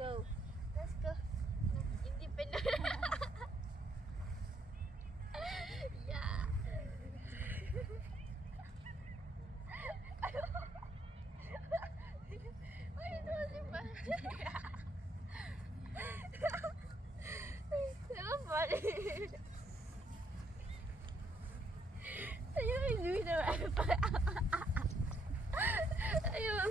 Go. Let's go. Independent. Yeah. Why you doing it? So funny. Ayun, hindi na ayun.